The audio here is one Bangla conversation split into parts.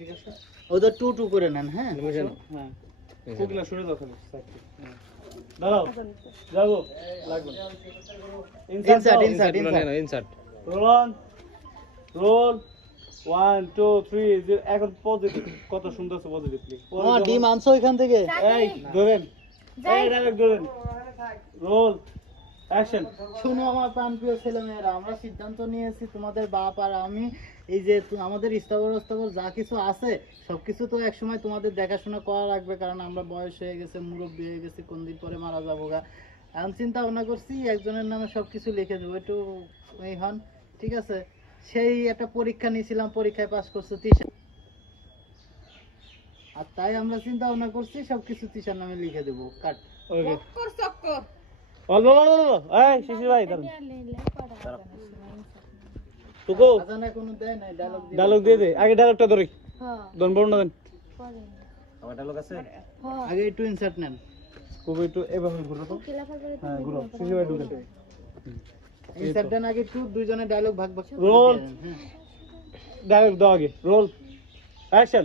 ঠিক আছে ওদের টু টু করে নেন। হ্যাঁ হ্যাঁ কোকিলা সরে দাও খালি দাঁড়াও যাবো লাগবে insert insert insert roll on roll 1 2 3 এখন পজিটিভ কত সুন্দর আছে পজিটিভলি ডিম আনছো এখান থেকে। এই ধরেন এই ডাইরেক্ট ধরেন রোল অ্যাকশন। শুনো আমার প্রাণপ্রিয় ছেলেমেয়েরা, আমরা সিদ্ধান্ত নিয়েছি তোমাদের বাপ আর আমি, এই যে আমাদের স্থাবর যা কিছু আছে সবকিছু তো একসময় তোমাদের দেখাশোনা করা লাগবে, কারণ আমরা বয়স হয়ে গেছে, মুরব্বী হয়ে গেছি, কোন দিন পরে মারা যাবো গা। এখন চিন্তা ভাবনা করছি একজনের নামে সবকিছু লিখে দেবো, একটু এই হন ঠিক আছে। সেই একটা পরীক্ষা নিয়েছিলাম, পরীক্ষায় পাস করছে তিশা, আর তাই আমরা চিন্তা ভাবনা করছি সবকিছু তিশার নামে লিখে দেবো। কাট ওকে বল বল বল এই শিশির ভাই দাঁড়ান টুকু আজানে কোনো দেয় নাই, ডায়লগ দিয়ে দে আগে ডায়লগটা ধরি দন বড় না দেন আমার ডায়লগ আছে আগে একটু ইনসার্ট নেন। খুব একটু এভাবে ঘুরো তো হ্যাঁ ঘুরো শিশির ভাই ঢুকে ইনসার্ট দেন আগে একটু, দুইজনে ডায়লগ ভাগ ভাগ করে রোল দিয়ে দেন, হ্যাঁ। ডায়লগ দাও আগে রোল অ্যাকশন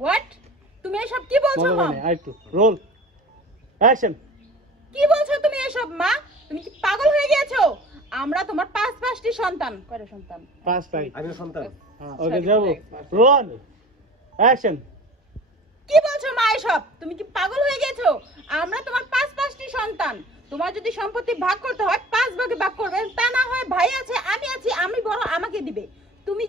হোয়াট? তুমি এসব কি বলছো মা? আরেকটু রোল অ্যাকশন। কি বলছো তুমি এসব মা? তুমি কি পাগল হয়ে গিয়েছো? আমরা তোমার পাঁচটি সন্তান। কয়টা সন্তান? পাঁচটাই আমি সন্তান ওকে যাবো রোল অ্যাকশন। কি বলছো মা এসব? তুমি কি পাগল হয়ে গিয়েছো? আমরা তোমার পাঁচটি সন্তান। তোমার যদি সম্পত্তি ভাগ করতে হয় 5 ভাগে ভাগ করবে, তা না হয় ভাই আছে, আমি আছি, আমি বড়, আমাকে দিবে। তুমি